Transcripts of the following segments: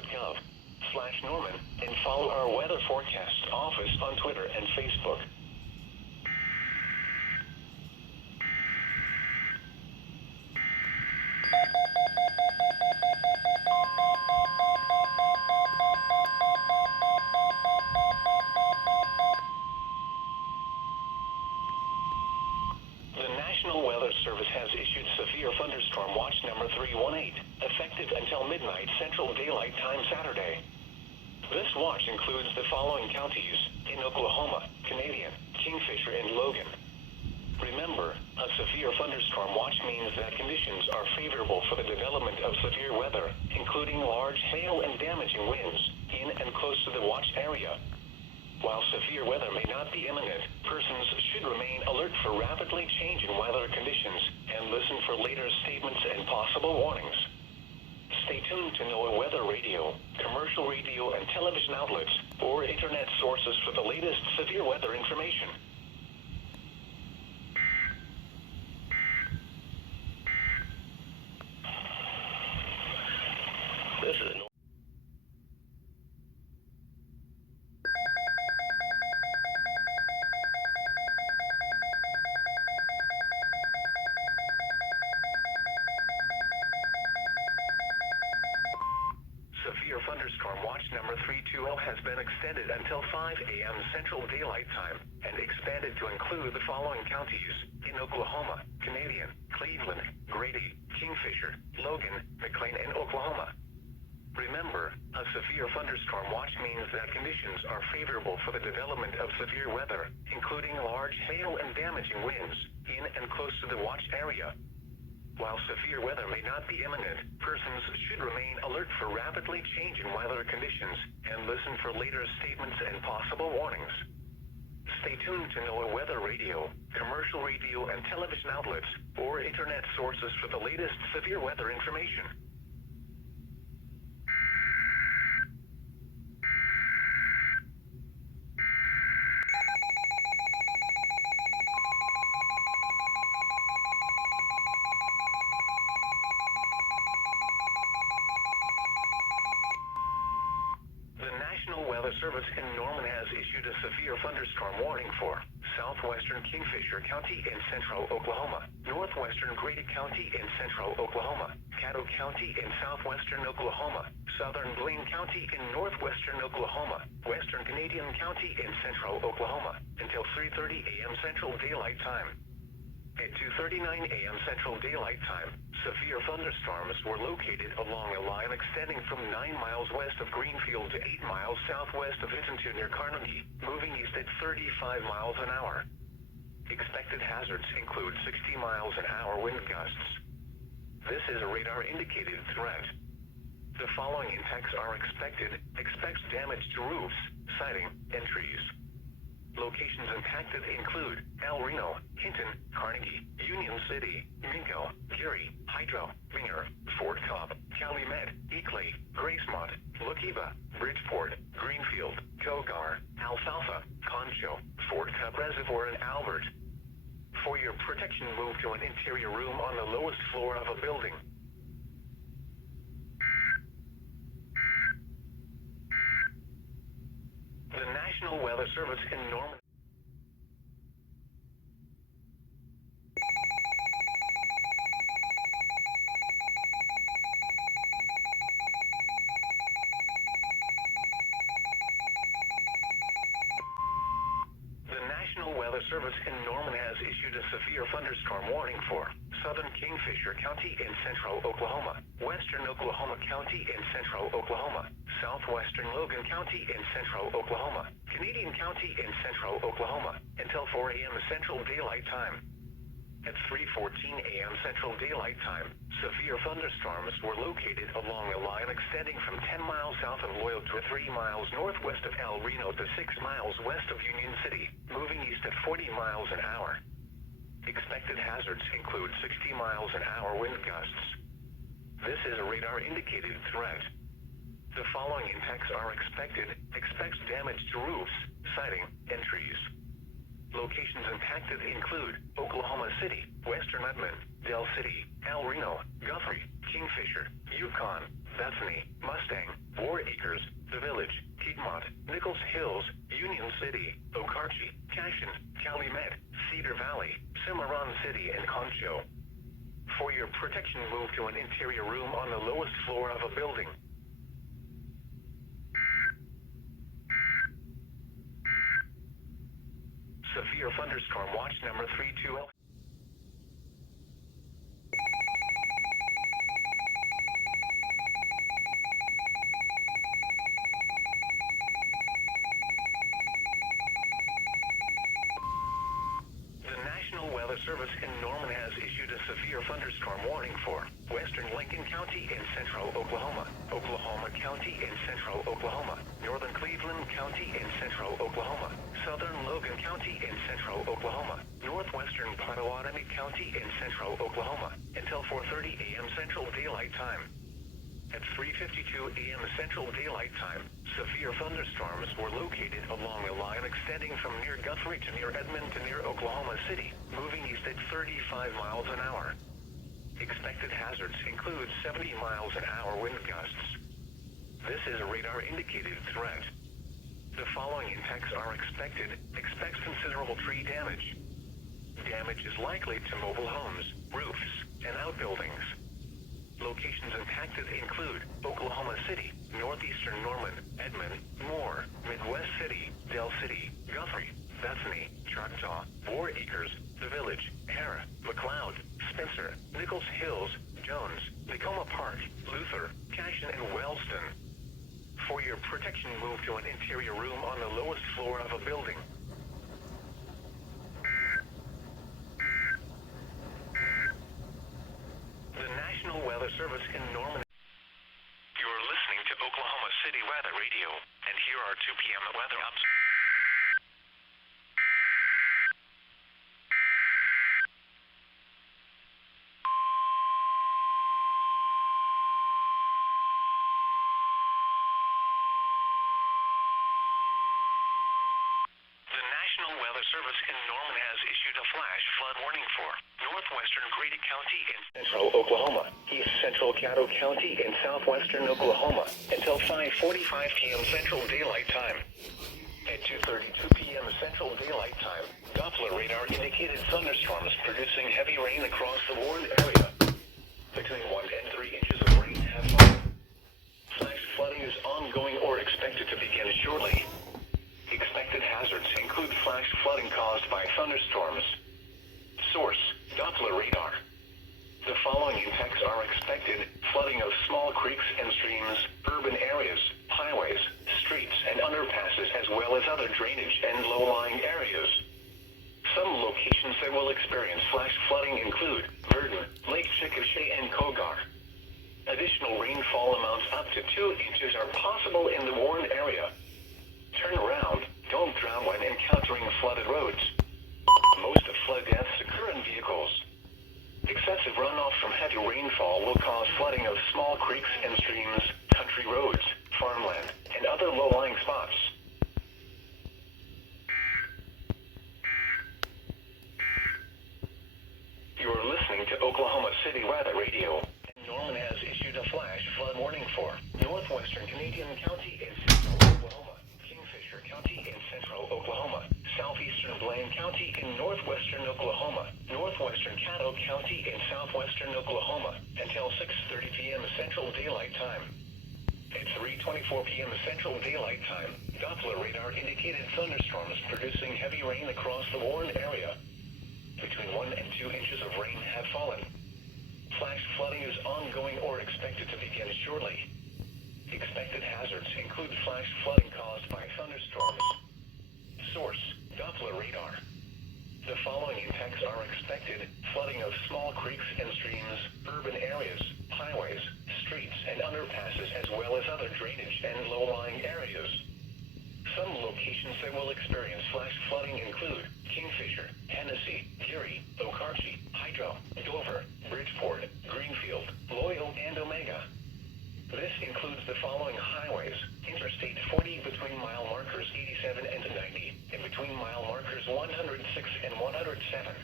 ksat.gov/Norman and follow our weather forecast office on Twitter and Facebook. The National Weather Service has issued severe thunderstorm watch number 318, effective until midnight Central Daylight Time Saturday. This watch includes the following counties in Oklahoma, Canadian, Kingfisher, and Logan. Remember, a severe thunderstorm watch means that conditions are favorable for the development of severe weather, including large hail and damaging winds, in and close to the watch area. While severe weather may not be imminent, persons should remain alert for rapidly changing weather conditions and listen for later statements and possible warnings. Stay tuned to NOAA weather radio, commercial radio and television outlets, or internet sources for the latest severe weather information. This is Severe thunderstorm watch number 320 has been extended until 5 a.m. Central Daylight Time and expanded to include the following counties in Oklahoma, Canadian, Cleveland, Grady, Kingfisher, Logan, McLean, and Oklahoma. Remember, a severe thunderstorm watch means that conditions are favorable for the development of severe weather, including large hail and damaging winds, in and close to the watch area. While severe weather may not be imminent, persons should remain alert for rapidly changing weather conditions and listen for later statements and possible warnings. Stay tuned to NOAA weather radio, commercial radio and television outlets, or internet sources for the latest severe weather information. Service in Norman has issued a severe thunderstorm warning for southwestern Kingfisher County in central Oklahoma, northwestern Grady County in central Oklahoma, Caddo County in southwestern Oklahoma, southern Blaine County in northwestern Oklahoma, western Canadian County in central Oklahoma, until 3:30 a.m. Central Daylight Time. At 2:39 a.m. Central Daylight Time, severe thunderstorms were located along a line extending from 9 miles west of Greenfield to 8 miles southwest of Vincennes near Carnegie, moving east at 35 miles an hour. Expected hazards include 60 miles an hour wind gusts. This is a radar-indicated threat. The following impacts are expected. Expects damage to roofs, siding, and trees. Locations impacted include El Reno, Hinton, Carnegie, Union City, Minko, Geary, Hydro, Winger, Fort Cobb, Calumet, Eakley, Gracemont, Lookeba, Bridgeport, Greenfield, Kogar, Alfalfa, Concho, Fort Cobb Reservoir, and Albert. For your protection, move to an interior room on the lowest floor of a building. The National Weather Service in Norman. The National Weather Service in Norman has issued a severe thunderstorm warning for southern Kingfisher County in central Oklahoma, western Oklahoma County in central Oklahoma, southwestern Logan County in central Oklahoma, Canadian County in central Oklahoma, until 4 a.m. Central Daylight Time. At 3:14 a.m. Central Daylight Time, severe thunderstorms were located along a line extending from 10 miles south of Loyal to 3 miles northwest of El Reno to 6 miles west of Union City, moving east at 40 miles an hour. Expected hazards include 60 miles an hour wind gusts. This is a radar-indicated threat. The following impacts are expected. Expects damage to roofs, siding, and trees. Locations impacted include Oklahoma City, Western Edmond, Del City, El Reno, Guthrie, Kingfisher, Yukon, Bethany, Mustang, War Acres, The Village, Piedmont, Nichols Hills, Union City, Okarche, Cashin, Calumet, Cedar Valley, Cimarron City, and Concho. For your protection, move to an interior room on the lowest floor of a building. Severe thunderstorm watch number 32. Service in Norman has issued a severe thunderstorm warning for western Lincoln County and central Oklahoma, Oklahoma County and central Oklahoma, northern Cleveland County and central Oklahoma, southern Logan County and central Oklahoma, northwestern Pottawatomie County and central Oklahoma, until 4:30 a.m. Central Daylight Time. At 3:52 a.m. Central Daylight Time, severe thunderstorms were located along a line extending from near Guthrie to near Edmond to near Oklahoma City, moving east at 35 miles an hour. Expected hazards include 70 miles an hour wind gusts. This is a radar-indicated threat. The following impacts are expected. Expect considerable tree damage. Damage is likely to mobile homes, roofs, and outbuildings. Locations impacted include Oklahoma City, northeastern Norman, Edmond, Moore, Midwest City, Del City, Guthrie, Bethany, Choctaw, War Acres, The Village, Hara, McLeod, Spencer, Nichols Hills, Jones, Tacoma Park, Luther, Cashin, and Wellston. For your protection, move to an interior room on the lowest floor of a building. The National Weather Service in Norman. You're listening to Oklahoma City Weather Radio, and here are 2 p.m. weather ups. The National Weather Service in Norman has issued a flash flood warning for northwestern Grady County and central Oklahoma, east central Caddo County and southwestern Oklahoma until 5:45 p.m. Central Daylight Time. At 2:32 p.m. Central Daylight Time, Doppler radar indicated thunderstorms producing heavy rain across the warned area. Between 1 and 3 inches of rain have fallen. Flash flooding is ongoing or expected to begin shortly. Expected hazards include flash flooding caused by thunderstorms. Source: Doppler radar. The following impacts are expected: flooding of small creeks and streams, urban areas, highways, streets, and underpasses, as well as other drainage and low-lying areas. Some locations that will experience flash flooding include Verdon, Lake Chickasha, and Kogar. Additional rainfall amounts up to 2 inches are possible in the warned area. Turn around, don't drown when encountering flooded roads. Most of flood deaths occur in vehicles. Excessive runoff from heavy rainfall will cause flooding of small creeks and streams, country roads, farmland, and other low-lying spots. You are listening to Oklahoma City Weather Radio. Norman has issued a flash flood warning for northwestern Canadian County and central Oklahoma, Kingfisher County and central Oklahoma, southeastern Blaine County in northwestern Oklahoma, northwestern Caddo County in southwestern Oklahoma, until 6:30 p.m. Central Daylight Time. At 3:24 p.m. Central Daylight Time, Doppler radar indicated thunderstorms producing heavy rain across the warned area. Between 1 and 2 inches of rain have fallen. Flash flooding is ongoing or expected to begin shortly. Expected hazards include flash flooding caused by thunderstorms. Source: Doppler radar. The following impacts are expected: flooding of small creeks and streams, urban areas, highways, streets, and underpasses, as well as other drainage and low-lying areas. Some locations that will experience flash flooding include Kingfisher, Hennessy, Geary, Okarche, Hydro, Dover, Bridgeport, Greenfield, Loyal, and Omega. This includes the following highways: Interstate 40 between mile markers 87 and 90, and between mile markers 106 and 107.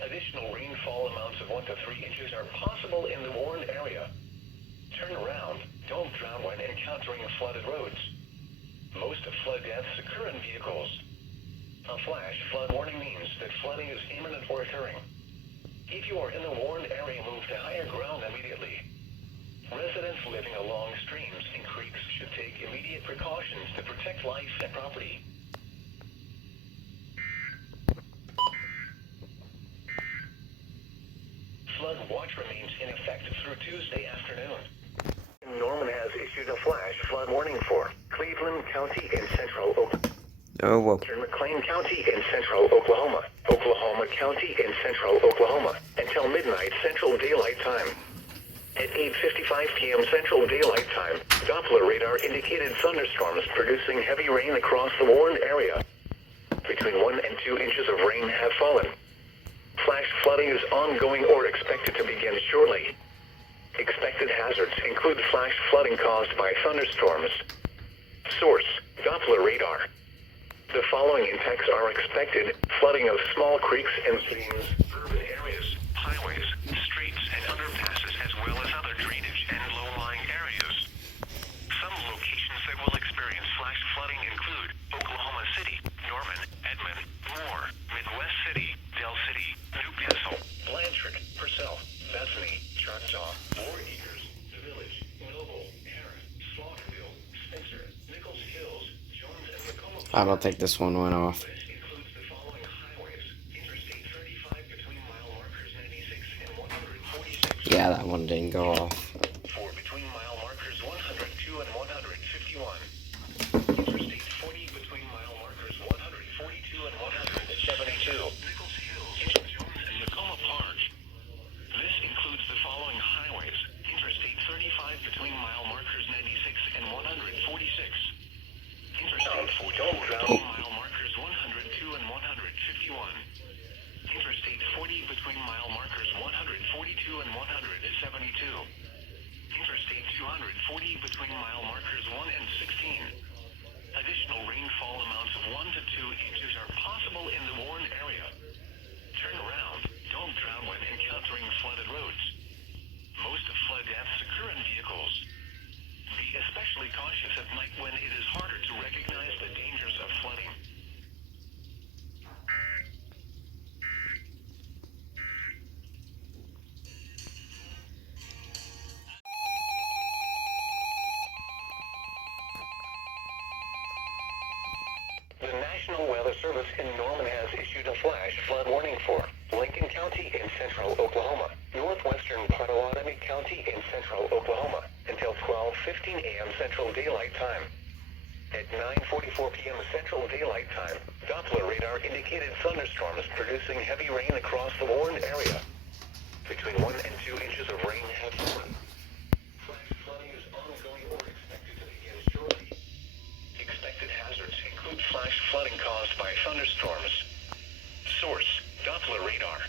Additional rainfall amounts of 1 to 3 inches are possible in the warned area. Turn around, Don't drown when encountering flooded roads. Most flood deaths occur in vehicles. A flash flood warning means that flooding is imminent or occurring. If you are in the warned area, move to higher ground immediately. Residents living along streams and creeks should take immediate precautions to protect life and property. Flood watch remains in effect through Tuesday afternoon. Norman has issued a flash flood warning for Cleveland County and Central Oklahoma. Oh, well. McLean County in Central Oklahoma. Oklahoma County in Central Oklahoma until midnight Central Daylight Time. At 8:55 p.m. Central Daylight Time, Doppler radar indicated thunderstorms producing heavy rain across the warned area. Between 1 and 2 inches of rain have fallen. Flash flooding is ongoing or expected to begin shortly. Expected hazards include flash flooding caused by thunderstorms. Source: Doppler radar. The following impacts are expected: flooding of small creeks and streams, urban areas, highways, streets, and underpasses, as well as other drainage and low-lying areas. Some locations that will experience flash flooding include Oklahoma City, Norman, Edmond, Moore, Midwest City, Del City, Newcastle, Blanchard, Purcell, Bethany, Choctaw, War Acres, The Village, Noble, Harris, Slaughterville, Spencer, Nichols Hills, Jones, and Tacoma. I don't think this one went off. This includes the following highways: Interstate 35 between mile markers 96 and 146. Yeah, that one didn't go off. For between mile markers 102 and 151. Interstate 40 between mile markers 142 and 172. Nichols Hills, Jones, and Tacoma Park. This includes the following highways: Interstate 35 between mile markers 96 and 146. Interstate 40 between mile markers 102 and 151. Interstate 40 between mile markers 142 and 172. Interstate 240 between mile markers 1 and 16. Additional rainfall amounts of 1 to 2 inches are possible in the warned area. Turn around. Don't drown when encountering flooded roads. Most flood deaths occur in vehicles. Be especially cautious at night when it is harder to recognize the dangers of flooding. The National Weather Service in Norman has issued a flash flood warning for Lincoln County in Central Oklahoma, northwestern Potawatomi County in Central Oklahoma until 12:15 a.m. Central Daylight Time. At 9:44 p.m. Central Daylight Time, Doppler radar indicated thunderstorms producing heavy rain across the warned area. Between 1 and 2 inches of rain have fallen. Flash flooding is ongoing or expected to begin shortly. Expected hazards include flash flooding caused by thunderstorms. Source: Doppler radar.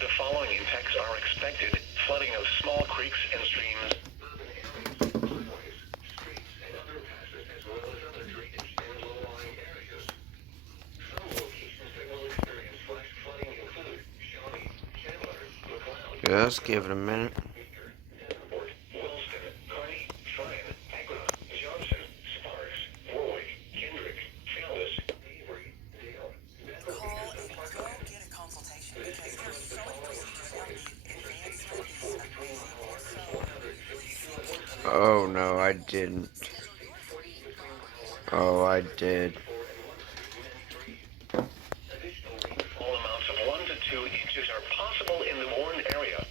The following impacts are expected: flooding of small creeks and streams, urban areas, highways, streets, and underpasses, as well as other drainage and low-lying areas. Some locations that will experience flash flooding include Shawnee, Chandler, McLeod, Just give it a minute. Davenport, Wilston, Kearney, Tryon, Agua, Johnson, Sparks, Warwick, Kendrick, Fallis, Avery, Dale, Bethel, and Parkland. Get a consultation because there's so many procedures you'll need in advance for these. Oh, no, I didn't. Oh, I did. Additional rainfall amounts of 1 to 2 inches are possible in the warned area.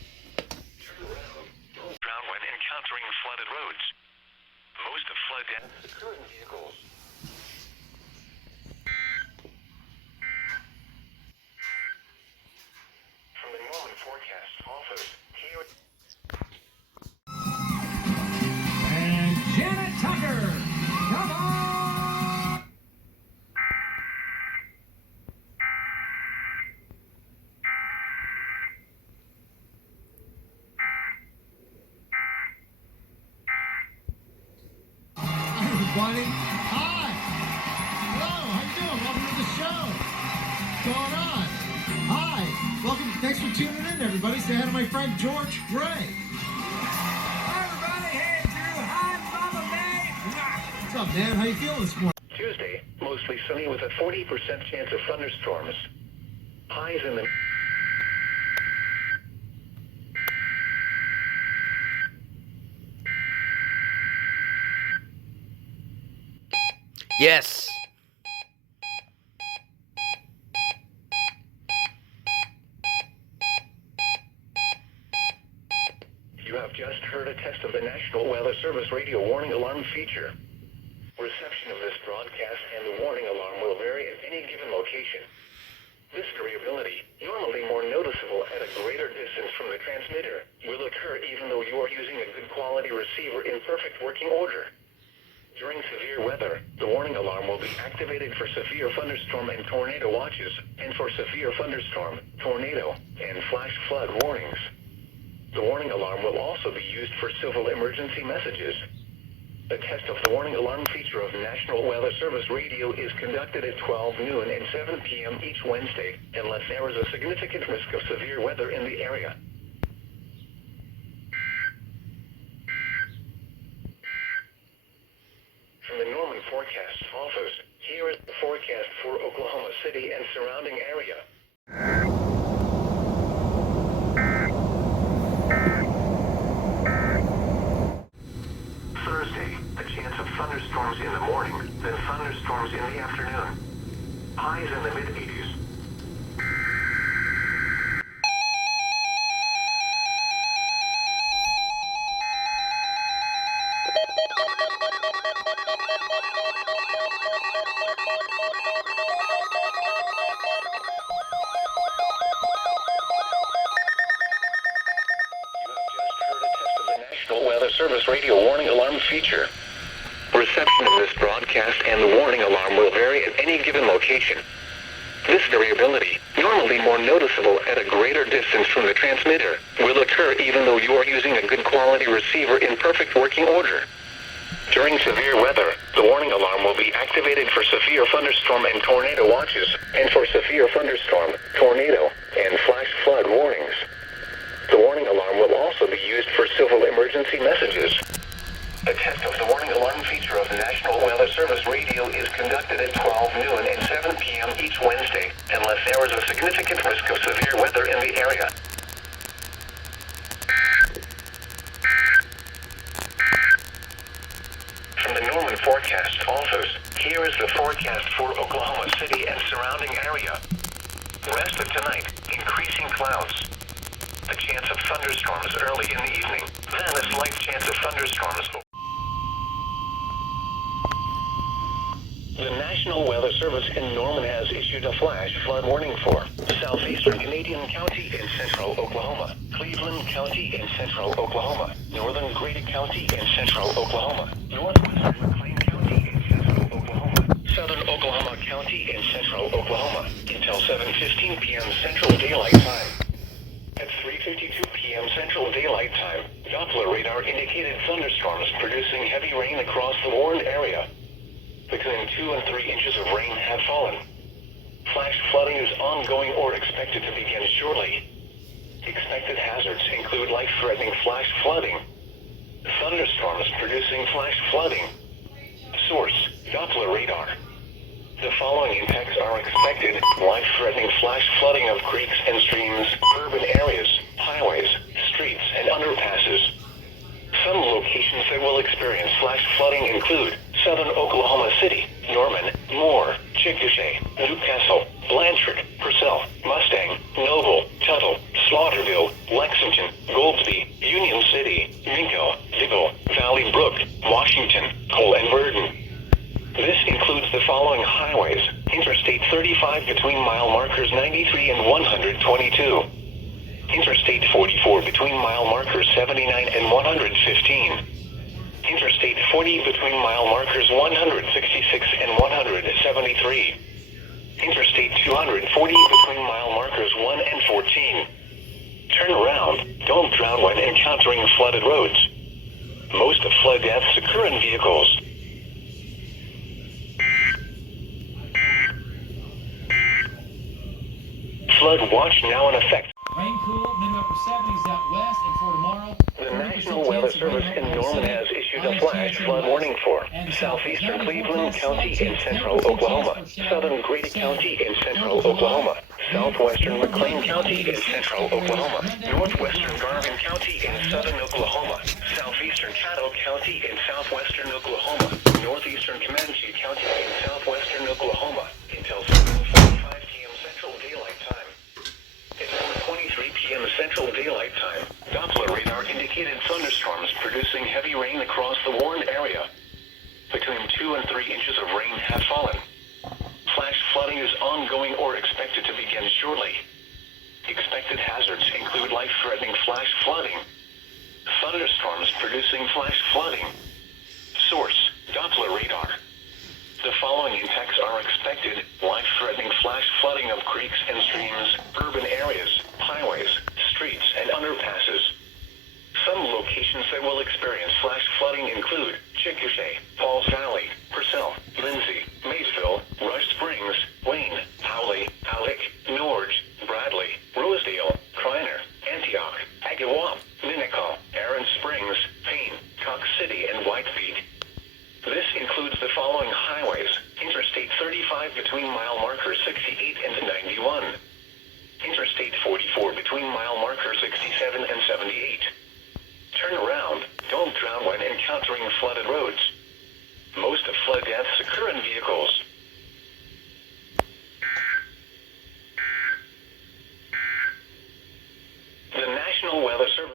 Turn around. Don't drown when encountering flooded roads. Most of flood deaths occur in vehicles. From the Norman Forecast Office, And Janet Tucker, come on! Everybody, hi! Hello, how you doing? Welcome to the show. What's going on? Hi, welcome. Thanks for tuning in, everybody. Say hi to my friend George Gray. Hi, everybody. Hey, Drew. Hi. up, man? How you feeling this morning? Tuesday, mostly sunny with a 40% chance of thunderstorms. Highs in the... Yes! You have just heard a test of the National Weather Service radio warning alarm feature. Reception of this broadcast and the warning alarm will vary at any given location. This variability, normally more noticeable at a greater distance from the transmitter, will occur even though you are using a good quality receiver in perfect working order. During severe weather, the warning alarm will be activated for severe thunderstorm and tornado watches, and for severe thunderstorm, tornado, and flash flood warnings. The warning alarm will also be used for civil emergency messages. A test of the warning alarm feature of National Weather Service Radio is conducted at 12 noon and 7 p.m. each Wednesday, unless there is a significant risk of severe weather in the area. From the Norman Forecast Office, here is the forecast for Oklahoma City and surrounding area. Thursday, a chance of thunderstorms in the morning, then thunderstorms in the afternoon. Highs in the mid-80s. National Weather Service radio warning alarm feature. Reception of this broadcast and the warning alarm will vary at any given location. This variability, normally more noticeable at a greater distance from the transmitter, will occur even though you are using a good quality receiver in perfect working order. During severe weather, the warning alarm will be activated for severe thunderstorm and tornado watches, and for severe thunderstorm, tornado, and flash flood warnings. The warning alarm will also be used for civil emergency messages. A test of the warning alarm feature of the National Weather Service Radio is conducted at 12 noon and 7 p.m. each Wednesday, unless there is a significant risk of severe weather in the area. From the Norman Forecast Office, here is the forecast for Oklahoma City and surrounding area. Rest of tonight, increasing clouds. A chance of thunderstorms early in the evening, then a slight chance of thunderstorms. The National Weather Service in Norman has issued a flash flood warning for southeastern Canadian County in central Oklahoma, Cleveland County in central Oklahoma, northern Grady County in central Oklahoma, northwestern McLean County in central Oklahoma, southern Oklahoma County in central Oklahoma, until 7:15 p.m. Central Daylight Time. At 3:52 p.m. Central Daylight Time, Doppler radar indicated thunderstorms producing heavy rain across the warned area. Between 2 and 3 inches of rain have fallen. Flash flooding is ongoing or expected to begin shortly. Expected hazards include life-threatening flash flooding, thunderstorms producing flash flooding. Source, Doppler radar. The following impacts are expected: life-threatening flash flooding of creeks and streams, urban areas, highways, streets, and underpasses. Some locations that will experience flash flooding include southern Oklahoma City, Norman, Moore, Chickasha, Newcastle, Blanchard, Purcell, Mustang, Noble, Tuttle, Slaughterville, Lexington, Goldsby, Union City, Minko, Diggle, Valley Brook, Washington, Cole, and Verdon. This includes the following highways: Interstate 35 between mile markers 93 and 122. Interstate 44 between mile markers 79 and 115. Interstate 40 between mile markers 166 and 173. Interstate 240 between mile markers 1 and 14. Turn around. Don't drown when encountering flooded roads. Most of flood deaths occur in vehicles. Flood watch now in effect. Rain cool, minimum upper 70s out west, and for tomorrow, The National Weather Service in Norman has issued issued a flash flood warning for southeastern Cleveland County in central Oklahoma, southern Grady County in central Oklahoma, southwestern McLean County in central Oklahoma, northwestern Garvin County in southern Oklahoma, southeastern Caddo County in southwestern Oklahoma, northeastern Comanche County in southwestern Oklahoma until 7:45 p.m. Central Daylight Time. At 4:23 p.m. Central Daylight Time, Doppler radar indicated thunderstorms producing heavy rain across the warned area. Between 2 and 3 inches of rain have fallen. Flash flooding is ongoing or expected to begin shortly. Expected hazards include life-threatening flash flooding, thunderstorms producing flash flooding. Source: Doppler radar. The following impacts are expected: life-threatening flash flooding of creeks and streams, urban areas, highways, streets, and underpasses. Some locations that will experience flash flooding include Chickasha, Pauls Valley, Purcell, Lindsay, Maysville, Rush Springs, Wayne, Howley, Halleck, Norge, Bradley, Rosedale, Kreiner, Antioch, Agawam, Minnehaha, Aaron Springs, Payne, Cox City, and Whitefield. This includes the following highways: Interstate 35 between mile marker 68 and 91. Interstate 44 between mile marker 67 and 78. Turn around, don't drown when encountering flooded roads.